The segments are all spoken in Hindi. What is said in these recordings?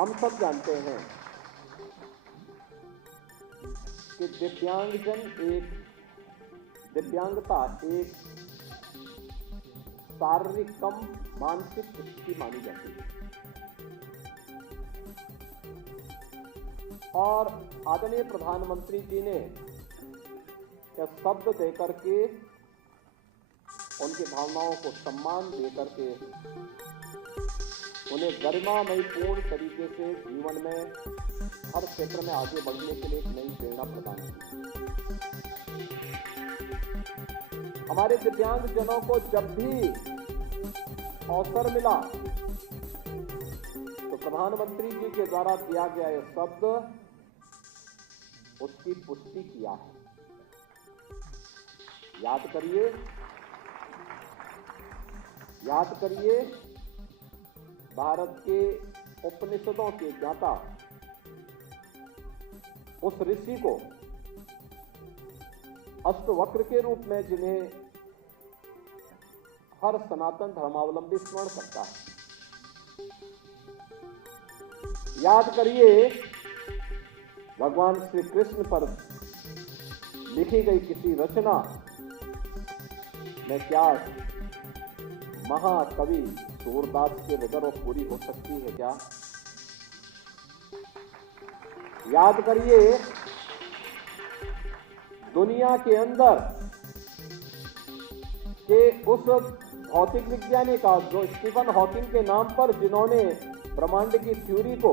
हम सब जानते हैं कि दिव्यांगता एक शारीरिक कम मानसिक स्थिति मानी जाती है और आदरणीय प्रधानमंत्री जी ने यह शब्द देकर के उनकी भावनाओं को सम्मान देकर के उन्हें गरिमामयी पूर्ण तरीके से जीवन में हर क्षेत्र में आगे बढ़ने के लिए एक नई प्रेरणा प्रदान की। हमारे दिव्यांग जनों को जब भी अवसर मिला तो प्रधानमंत्री जी के द्वारा दिया गया यह शब्द उसकी पुष्टि किया है। याद करिए भारत के उपनिषदों के ज्ञाता उस ऋषि को अष्टवक्र के रूप में जिन्हें हर सनातन धर्मावलंबी स्मरण करता है। याद करिए भगवान श्री कृष्ण पर लिखी गई किसी रचना में क्या महाकवि सूरदास के बगैर वो पूरी हो सकती है क्या? याद करिए दुनिया के अंदर के उस भौतिक विज्ञानी का जो स्टीफन हॉकिंग के नाम पर जिन्होंने ब्रह्मांड की थ्योरी को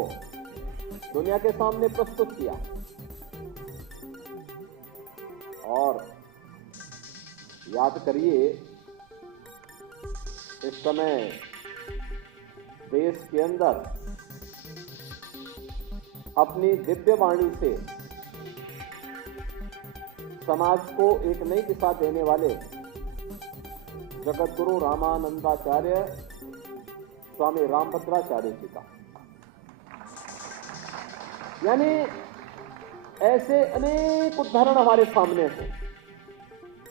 दुनिया के सामने प्रस्तुत किया और याद करिए इस समय देश के अंदर अपनी दिव्य वाणी से समाज को एक नई दिशा देने वाले जगतगुरु रामानंदाचार्य स्वामी रामभद्राचार्य जी का, यानी ऐसे अनेक उदाहरण हमारे सामने हैं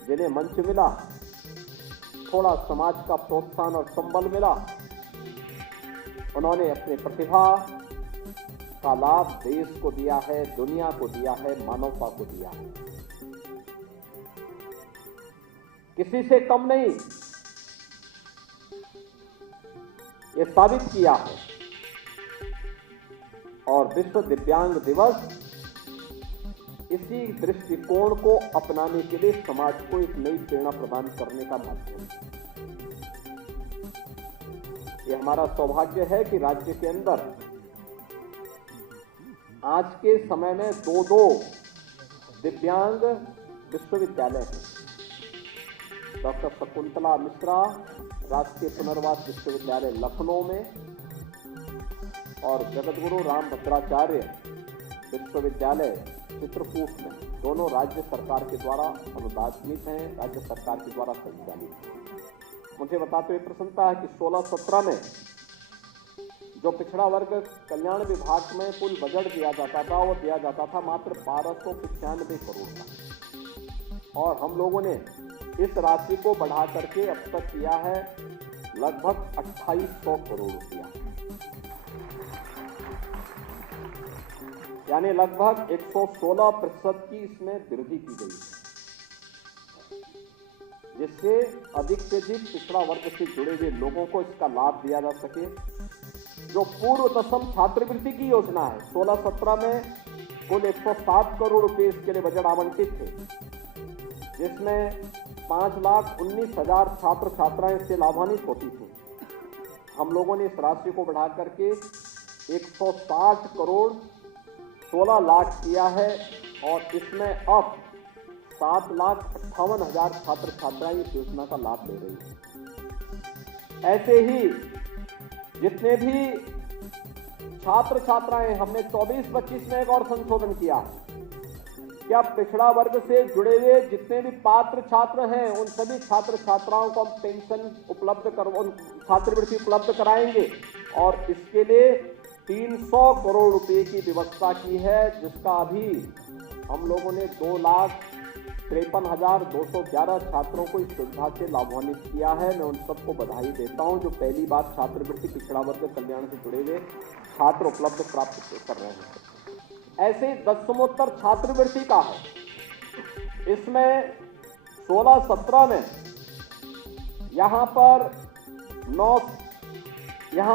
जिन्हें मंच मिला, थोड़ा समाज का प्रोत्साहन और संबल मिला, उन्होंने अपनी प्रतिभा का लाभ देश को दिया है, दुनिया को दिया है, मानवता को दिया है। किसी से कम नहीं ये साबित किया है और विश्व दिव्यांग दिवस इसी दृष्टिकोण को अपनाने के लिए समाज को एक नई प्रेरणा प्रदान करने का माध्यम है। ये हमारा सौभाग्य है कि राज्य के अंदर आज के समय में दो दिव्यांग विश्वविद्यालय हैं। डॉक्टर शकुंतला मिश्रा राष्ट्रीय पुनर्वास विश्वविद्यालय लखनऊ में और जगतगुरु रामभद्राचार्य विश्वविद्यालय चित्रकूट में, दोनों राज्य सरकार के द्वारा अनुदानित हैं, राज्य सरकार के द्वारा संचालित हैं। मुझे बताते हुए प्रसन्नता है कि 16-17 में जो पिछड़ा वर्ग कल्याण विभाग में कुल बजट दिया जाता था वो दिया जाता था मात्र 1295 करोड़ का और हम लोगों ने इस राशि को बढ़ा करके अब तक किया है लगभग 2800 करोड़ रुपया, यानी लगभग 116% की इसमें वृद्धि की गई है, जिससे अधिक से अधिक पिछड़ा वर्ग से जुड़े हुए लोगों को इसका लाभ दिया जा सके। जो पूर्व दशम छात्रवृत्ति की योजना है 16-17 में कुल 107 करोड़ रुपए इसके लिए बजट आवंटित थे, जिसमें 5,19,000 छात्र छात्राएं इससे लाभान्वित होती थी। हम लोगों ने इस राशि को बढ़ा करके 160 करोड़ 16 लाख किया है और इसमें अब 7,58,000 छात्र छात्राएं इस योजना का लाभ ले रही हैं। ऐसे ही जितने भी छात्र छात्राएं हमने 24-25 में एक और संशोधन किया है, क्या पिछड़ा वर्ग से जुड़े हुए जितने भी पात्र छात्र हैं उन सभी छात्र छात्राओं को हम पेंशन छात्रवृत्ति उपलब्ध कराएंगे और इसके लिए 300 करोड़ रुपए की व्यवस्था की है, जिसका अभी हम लोगों ने 2,53,211 छात्रों को इस सुविधा से लाभान्वित किया है। मैं उन सबको बधाई देता हूं जो पहली बार छात्रवृत्ति पिछड़ा वर्ग कल्याण से जुड़े हुए छात्र उपलब्ध प्राप्त कर रहे हैं। ऐसे दसमोत्तर छात्रवृत्ति का है, इसमें 16-17 में यहाँ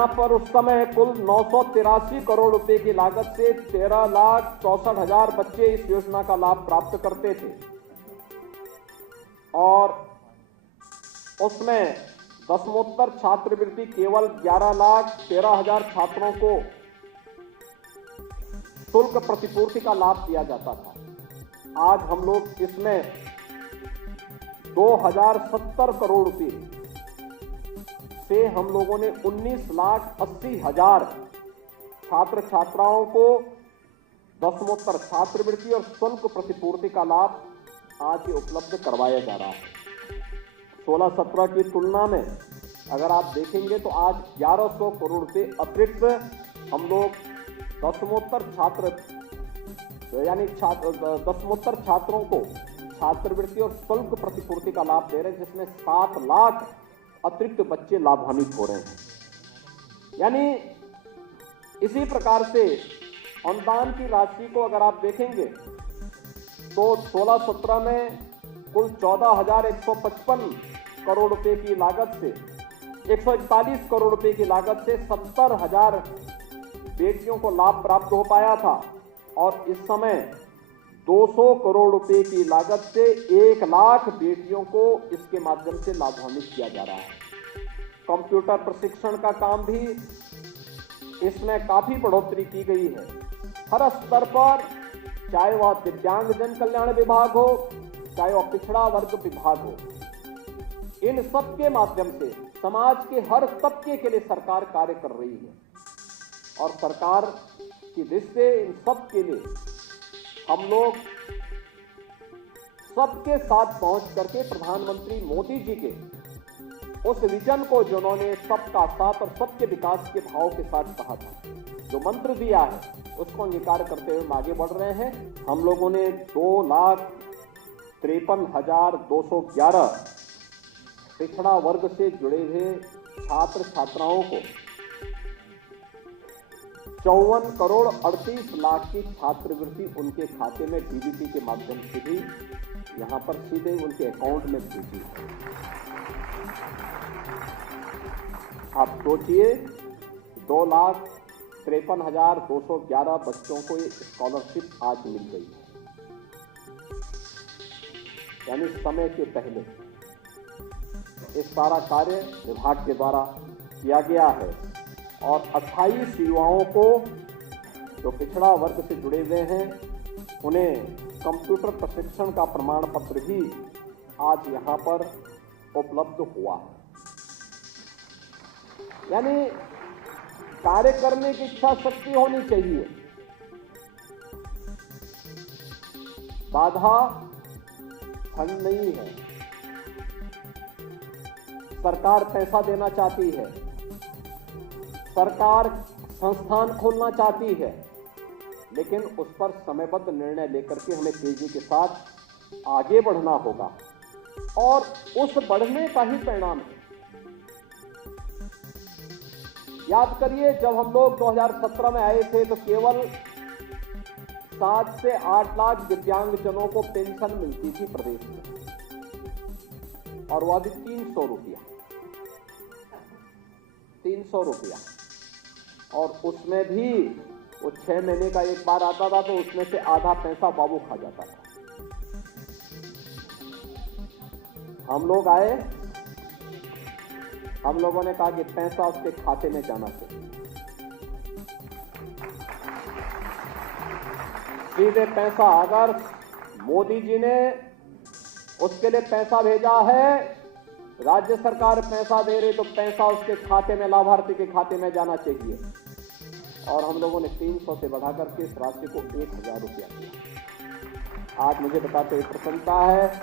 पर उस समय कुल 983 करोड़ रुपए की लागत से 13,64,000 बच्चे इस योजना का लाभ प्राप्त करते थे और उसमें दसमोत्तर छात्रवृत्ति केवल 11,13,000 छात्रों को शुल्क प्रतिपूर्ति का लाभ दिया जाता था। आज हम लोग इसमें 2,070 करोड़ रुपए से हम लोगों ने 19,80,000 छात्र छात्राओं को दसमोत्तर छात्रवृत्ति और शुल्क प्रतिपूर्ति का लाभ आज ये उपलब्ध करवाया जा रहा है। 16-17 की तुलना में अगर आप देखेंगे तो आज 1,100 करोड़ रुपए अतिरिक्त हम लोग दसमोत्तर छात्र यानी दसमोत्तर छात्रों को छात्रवृत्ति और शुल्क प्रतिपूर्ति का लाभ दे रहे हैं, जिसमें 7 लाख अतिरिक्त बच्चे लाभान्वित हो रहे हैं। यानी इसी प्रकार से अनुदान की राशि को अगर आप देखेंगे तो 16-17 में कुल 14,155 करोड़ रुपए की लागत से 141 करोड़ रुपए की लागत से 70,000 बेटियों को लाभ प्राप्त हो पाया था और इस समय 200 करोड़ रुपए की लागत से 1 लाख बेटियों को इसके माध्यम से लाभान्वित किया जा रहा है। कंप्यूटर प्रशिक्षण का काम भी इसमें काफी बढ़ोतरी की गई है। हर स्तर पर, चाहे वह दिव्यांगजन कल्याण विभाग हो, चाहे वह पिछड़ा वर्ग विभाग हो, इन सब के माध्यम से समाज के हर तबके के लिए सरकार कार्य कर रही है और सरकार की दृष्टि से इन सब के लिए हम लोग सबके साथ पहुंच करके प्रधानमंत्री मोदी जी के उस विजन को जिन्होंने सबका साथ और सबके विकास के भाव के साथ कहा था, जो मंत्र दिया है, उसको अंगीकार करते हुए हम आगे बढ़ रहे हैं। हम लोगों ने 2,53,211 पिछड़ा वर्ग से जुड़े हुए छात्र छात्राओं को 54 करोड़ 38 लाख की छात्रवृत्ति उनके खाते में डीबीटी के माध्यम से भी यहां पर सीधे उनके अकाउंट में भेजी। आप सोचिए, 2,53,211 बच्चों को ये स्कॉलरशिप आज मिल गई है, यानी समय के पहले। इस सारा कार्य विभाग के द्वारा किया गया है और 28 युवाओं को जो पिछड़ा वर्ग से जुड़े हुए हैं उन्हें कंप्यूटर प्रशिक्षण का प्रमाण पत्र भी आज यहां पर उपलब्ध हुआ है। यानी कार्य करने की इच्छा शक्ति होनी चाहिए, बाधा खंड नहीं है। सरकार पैसा देना चाहती है, सरकार संस्थान खोलना चाहती है, लेकिन उस पर समयबद्ध निर्णय लेकर के हमें तेजी के साथ आगे बढ़ना होगा और उस बढ़ने का ही परिणाम है। याद करिए, जब हम लोग 2017 में आए थे तो केवल 7 से 8 लाख दिव्यांगजनों को पेंशन मिलती थी प्रदेश में, और वह भी 300 रुपया, और उसमें भी वो 6 महीने का एक बार आता था तो उसमें से आधा पैसा बाबू खा जाता था। हम लोग आए, हम लोगों ने कहा कि पैसा उसके खाते में जाना चाहिए, सीधे पैसा। अगर मोदी जी ने उसके लिए पैसा भेजा है, राज्य सरकार पैसा दे रही, तो पैसा उसके खाते में, लाभार्थी के खाते में जाना चाहिए। और हम लोगों ने 300 से बढ़ा करके इस राशि को 1,000 रुपया किया। आज मुझे बताते हुए प्रसन्नता है,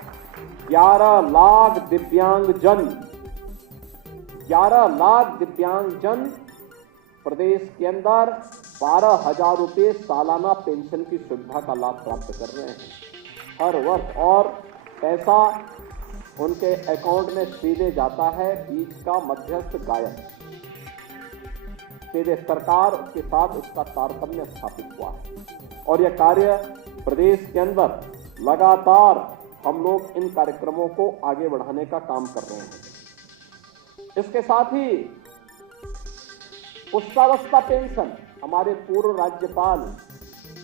11 लाख दिव्यांगजन प्रदेश के अंदर 12,000 रुपये सालाना पेंशन की सुविधा का लाभ प्राप्त कर रहे हैं हर वर्ष, और पैसा उनके अकाउंट में सीधे जाता है, बीच का मध्यस्थ गायब। सीधे सरकार के साथ उसका तारतम्य स्थापित हुआ है और यह कार्य प्रदेश के अंदर लगातार हम लोग इन कार्यक्रमों को आगे बढ़ाने का काम कर रहे हैं। इसके साथ ही पुष्टावस्था पेंशन हमारे पूर्व राज्यपाल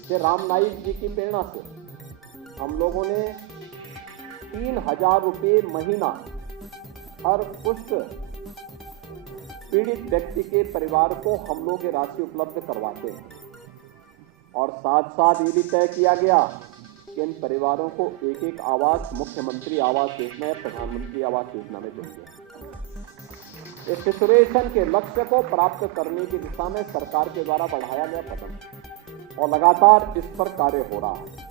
श्री राम नाईक जी की प्रेरणा से हम लोगों ने 3,000 रुपये महीना हर कुष्ठ पीड़ित व्यक्ति के परिवार को हम लोग ये राशि उपलब्ध करवाते हैं और साथ साथ ये भी तय किया गया कि इन परिवारों को एक एक आवास मुख्यमंत्री आवास योजना या प्रधानमंत्री आवास योजना में देंगे। इस सिचुएशन के लक्ष्य को प्राप्त करने की दिशा में सरकार के द्वारा बढ़ाया गया कदम और लगातार इस पर कार्य हो रहा है।